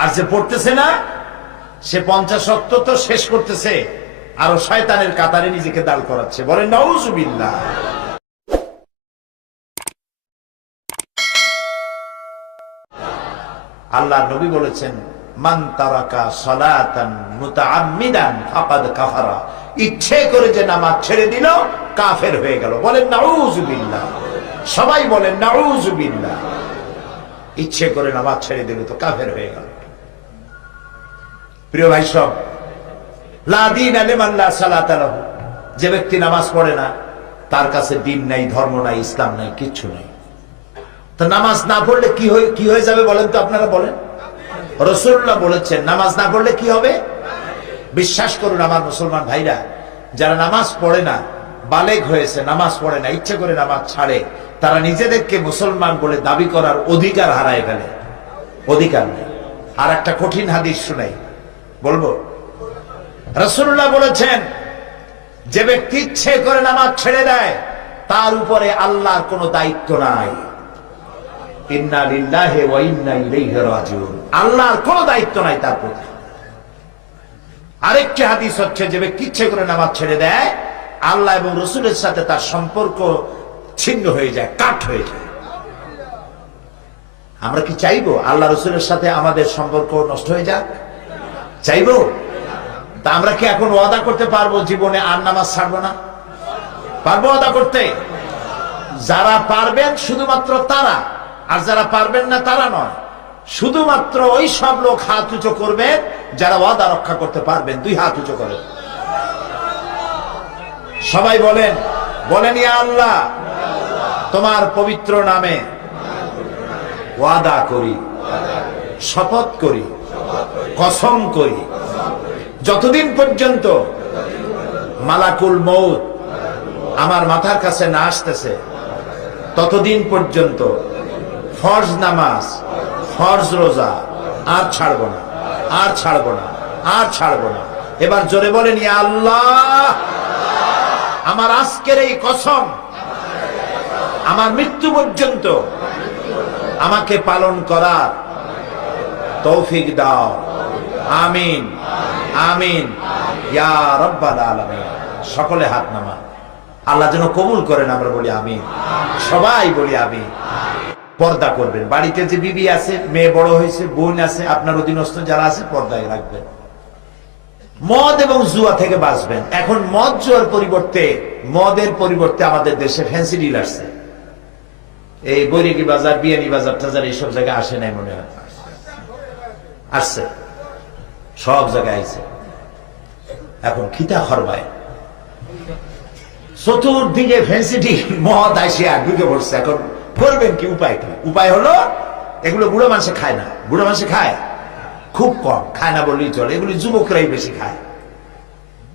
আর যে পড়তেছে না সে 50 ওয়াক্ত তো শেষ করতেছে, আরো শয়তানের কাতারে নিজেকে দাঁড় করাচ্ছে। বলেন নাউজুবিল্লাহ। আল্লাহ নবী বলেছেন, মান তারাকা সালাতান মুতাআম্মিদান ফাকাদ কাফারা। ইচ্ছে করে যে নামাজ ছেড়ে দিল কাফের হয়ে গেল। বলেন নাউজুবিল্লাহ। সবাই বলেন নাউজুবিল্লাহ। ইচ্ছে করে নামাজ ছেড়ে দিল তো কাফের হয়ে গেল। প্রিয় ভাই সব, লা দীনা লিমান লা সালাতা লাহু। যে ব্যক্তি নামাজ পড়ে না তার কাছে দিন নাই, ধর্ম নাই, ইসলাম নাই, কিচ্ছু নাই। তো নামাজ না পড়লে কি হয়ে যাবে বলেন তো আপনারা বলেন। রাসূলুল্লাহ বলেছেন নামাজ না পড়লে কি হবে। বিশ্বাস করুন আমার মুসলমান ভাইরা, যারা নামাজ পড়ে না, বালেগ হয়েছে, নামাজ পড়ে না, ইচ্ছে করে নামাজ ছাড়ে, তারা নিজেদেরকে মুসলমান বলে দাবি করার অধিকার হারায় ফেলে। অধিকার নেই। আর একটা কঠিন হাদিস শুনাই, বলবো। রাসূলুল্লাহ বলেছেন, যে ব্যক্তি ইচ্ছে করে নামাজ ছেড়ে দেয় তার উপরে আল্লাহর কোনো দায়িত্ব নাই। ইন্না লিল্লাহি ওয়া ইন্না ইলাইহি রাজিউন। আল্লাহর কোনো দায়িত্ব নাই তার প্রতি। আরেকটি হাদিস হচ্ছে, যে ব্যক্তি ইচ্ছে করে নামাজ ছেড়ে দেয় আল্লাহ এবং রাসূলের সাথে তার সম্পর্ক ছিন্ন হয়ে যায়, কাট হয়ে যায়। আমরা কি চাইবো আল্লাহ রাসূলের সাথে আমাদের সম্পর্ক নষ্ট হয়ে যাক? চাইবো? তা আমরা কি এখন ওয়াদা করতে পারবো জীবনে আর নামাজ ছাড়বো না? পারবো ওয়াদা করতে? যারা পারবেন শুধুমাত্র তারা, আর যারা পারবেন না তারা নয়। শুধুমাত্র ওই সব লোক হাত উঁচু করবেন যারা ওয়াদা রক্ষা করতে পারবেন। 2 হাত উঁচু করেন, সবাই বলেন, বলেন ইয়া আল্লাহ, তোমার পবিত্র নামে ওয়াদা করি, শপথ করি, কসম করি, যতদিন পর্যন্ত মালাকুল মউত আমার মাথার কাছে না আসতেছে ততদিন পর্যন্ত ফরজ নামাজ, ফরজ রোজা আর ছাড়বো না, আর ছাড়বো না, আর ছাড়বো না। এবার জোরে বলেন ইয়া আল্লাহ, আমার আজকের এই কসম আমার মৃত্যু পর্যন্ত আমাকে পালন করার তৌফিক দাও। আমিন, আমিন ইয়া রাব্বাল আলামিন। সকলে হাত নামা, আল্লাহ যেন কবুল করেন। আমরা বলি আমিন, সবাই বলি আমিন। পর্দা করবেন। বাড়িতে যে বিবি আছে, মেয়ে বড় হয়েছে, বোন আছে, আপনার অধীনস্থ যারা আছে, পর্দায় রাখবেন। মদ এবং জুয়া থেকে বাঁচবেন। এখন মদ জুয়ার পরিবর্তে, মদের পরিবর্তে আমাদের দেশে ফ্যান্সি ডিল আসছে। এই বৈরাগী বাজার, বিয়ানী বাজার টাজার এইসব জায়গায় আসে নাই মনে হয়, আসছে, সব জায়গায় আইছে। এখন খিতা খরবায় চতুর্দিকে ফ্যান্সি ডিল, মদ আসিয়া ঢুকে পড়ছে। এখন করবেন কি? উপায় কি? উপায় হলো, এগুলো বুড়ো মানুষে খায় না। বুড়ো মানুষে খায় খুব কম, খায় না বললেই চলে। এগুলি যুবকরাই বেশি খায়।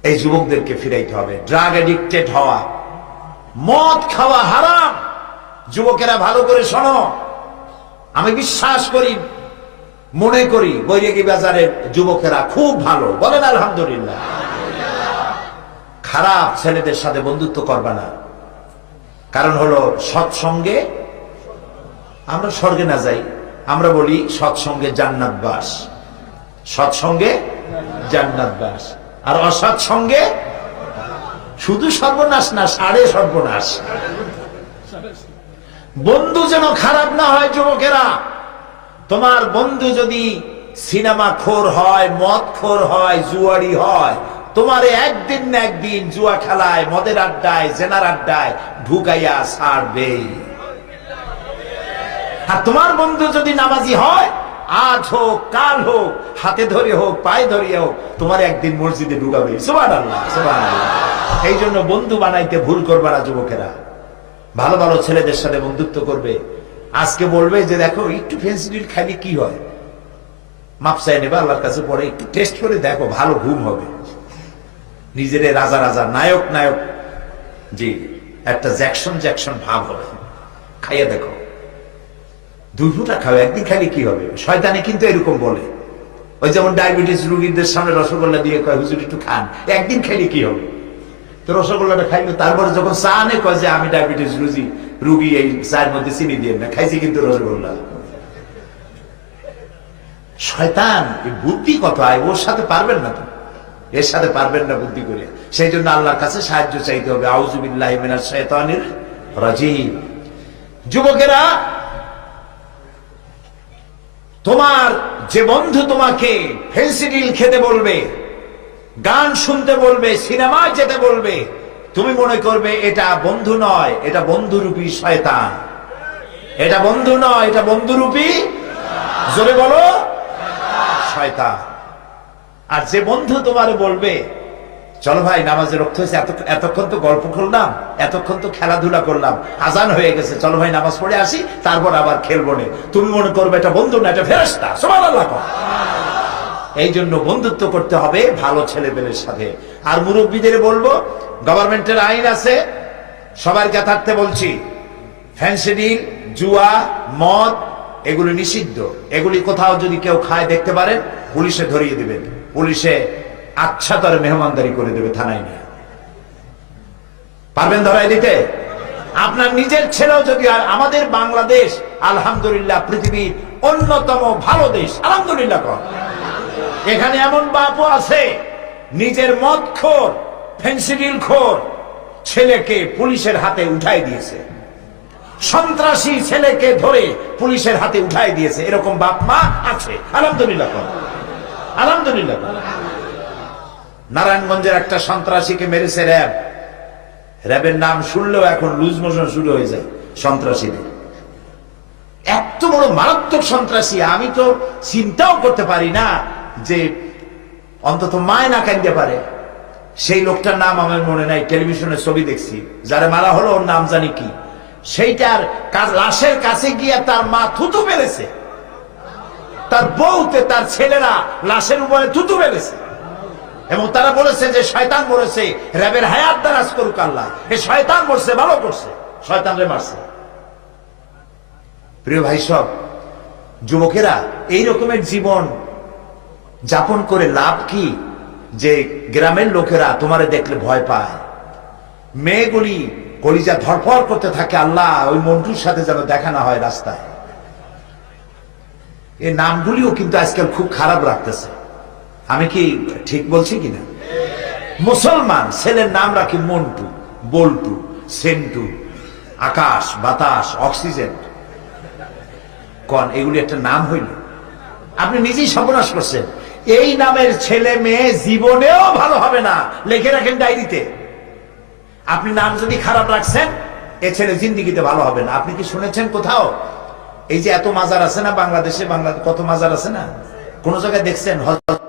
এই যুবকদেরকে ফিরাইতে হবে। ড্রাগ এডিক্টেড হওয়া, মদ খাওয়া হারাম। যুবকেরা ভালো করে শোনো, আমি বিশ্বাস করি, মনে করি বৈরাগী বাজারের যুবকেরা খুব ভালো। বলেন আলহামদুলিল্লাহ। খারাপ ছেলেদের সাথে বন্ধুত্ব করবা না। কারণ হলো, সৎসঙ্গে আমরা স্বর্গে না যাই, আমরা বলি সৎসঙ্গে জান্নাত বাস। সৎসঙ্গে জান্নাত বাস। আর অসৎসঙ্গে শুধু সর্বনাশ না, সাড়ে সর্বনাশ। বন্ধু যেন খারাপ না হয়। যুবকেরা, তোমার বন্ধু যদি সিনেমা খোর হয়, মদ খোর হয়, জুয়ারি হয়, তোমারে একদিন না একদিন জুয়া খেলায়, মদের আড্ডায়, জেনার আড্ডায় ঢুকাইয়া ছাড়বে। আর তোমার বন্ধু যদি নামাজি হয়, আজ হোক কাল হোক, হাতে ধরে হোক পায়ে ধরিয়ে হোক, তোমার একদিন মসজিদে ঢুকাবে। সুবহানাল্লাহ, সুবহানাল্লাহ। এই জন্য বন্ধু বানাইতে ভুল করবে না যুবকেরা। ভালো ভালো ছেলেদের সাথে বন্ধুত্ব করবে। আজকে বলবে যে দেখো একটু ফেন্সি ডিল খাইলে কি হয়, মাপসাই নেবে আল্লাহর কাছে, পরে একটু টেস্ট করে দেখো, ভালো ঘুম হবে। নিজেরে রাজা রাজা, নায়ক নায়ক, জি একটা জ্যাকসন জ্যাকসন ভাব হবে। খাইয়ে দেখো, 2 ফুটা খাও, একদিন খাইলে কি হবে। শয়তানে কিন্তু এরকম বলে। ওই যেমন ডায়াবেটিস রোগীদের সামনে রসগোল্লা দিয়ে কয় হুজুর একটু খান, একদিন খাইলে কি হবে। তো রসগোল্লাটা খাইলো, তারপরে যখন চা আনে কয় যে আমি ডায়াবেটিস রুগী, এই চায়ের মধ্যে চিনি দিয়ে না, খাইছি কিন্তু রসগোল্লা। শয়তান বুদ্ধি কত আয়, ওর সাথে পারবেন না, তো এর সাথে পারবেন না বুদ্ধি করে। সেই জন্য আল্লাহর কাছে সাহায্য চাইতে হবে। আউযু বিল্লাহি মিনাশ শাইতানির রাজিম। যুবকেরা, তোমার যে বন্ধু তোমাকে ফেন্সিডিল খেতে বলবে, গান শুনতে বলবে, সিনেমায় যেতে বলবে, তুমি মনে করবে এটা বন্ধু নয়, এটা বন্ধুরূপী শয়তান। এটা বন্ধু নয়, এটা বন্ধুরূপী, জোরে বলো, শয়তান। আর যে বন্ধু তোমার বলবে চলো ভাই নামাজে রক্ত হয়েছে, এতক্ষণ তো গল্প করলাম, এতক্ষণ তো খেলাধুলা করলাম, আজান হয়ে গেছে, চলো ভাই নামাজ পড়ে আসি, তারপর আবার খেলবো না, তুমি মনে করবে এটা বন্ধু না, এটা ফেরেশতা। সুবহানাল্লাহ। এই জন্য বন্ধুত্ব করতে হবে ভালো ছেলেপেলের সাথে। আর মুরব্বীদের বলবো, গভর্নমেন্টের আইন আছে, সবাইকে থাকতে বলছি, ফ্যান্সিডিল, জুয়া, মদ এগুলি নিষিদ্ধ। এগুলি কোথাও যদি কেউ খায় দেখতে পারেন, পুলিশে ধরিয়ে দিবেন, পুলিশে আচ্ছা তার মেহমানদারি করে দেবে থানায় নিয়ে। পারবেন ধরাই দিতে? আপনার নিজের ছেলেও যদি। আর আমাদের বাংলাদেশ আলহামদুলিল্লাহ পৃথিবীর অন্যতম ভালো দেশ, আলহামদুলিল্লাহ। এখানে এমন বাপও আছে নিজের মদখোর, ফেন্সিডিল খোর ছেলেকে পুলিশের হাতে উঠাই দিয়েছে, সন্ত্রাসী ছেলেকে ধরে পুলিশের হাতে উঠাই দিয়েছে, এরকম বাপ মা আছে, আলহামদুলিল্লাহ, আলহামদুলিল্লাহ। নারায়ণগঞ্জের একটা সন্ত্রাসীকে মেরেছে র্যাব। র্যাবের নাম শুনলেও এখন লুজ মোশন শুরু হয়ে যায় সন্ত্রাসীদের। এত বড় মারাত্মক সন্ত্রাসী, আমি তো চিন্তাও করতে পারি না যে অন্তত মায় না কাঁদতে পারে। সেই লোকটার নাম আমার মনে নাই, টেলিভিশনে ছবি দেখছি, যারা মারা হলো ওর নাম জানি কি। সেইটার লাশের কাছে গিয়ে তার মা থুতু ফেলেছে, তার বউতে তার ছেলেরা লাশের উপরে থুতু ফেলেছে, এবং তারা বলেছে যে শয়তান মরেছে, র্যাবের হায়াত দারাজ করুক আল্লাহ, এই শয়তান মরছে, ভালো করছে, শয়তান রে মারছে। প্রিয় ভাই সব, যুবকেরা, এই রকমের জীবন যাপন করে লাভ কি? যে গ্রামের লোকেরা তোমারে দেখলে ভয় পায়, মেয়েগুলি কলিজা ধরফর করতে থাকে, আল্লাহ ওই মন্টুর সাথে যেন দেখা না হয় রাস্তায়। এই নামগুলিও কিন্তু আজকাল খুব খারাপ রাখতেছে। আমি কি ঠিক বলছি কিনা? মুসলমান ছেলের নাম রাখি মন্টু, বল্টু, সেন্টু, আকাশ, বাতাস, অক্সিজেন। কোন এগুলি একটা নাম হইল? আপনি নিজেই সর্বনাশ করছেন। এই নামের ছেলে মেয়ে জীবনেও ভালো হবে না, লিখে রাখেন ডায়েরিতে। আপনি নাম যদি খারাপ রাখছেন, এ ছেলে জিন্দিগিতে ভালো হবে না। আপনি কি শুনেছেন কোথাও এই যে এত মাজার আছে না বাংলাদেশে, কত মাজার আছে না, কোন জায়গায় দেখছেন হযরত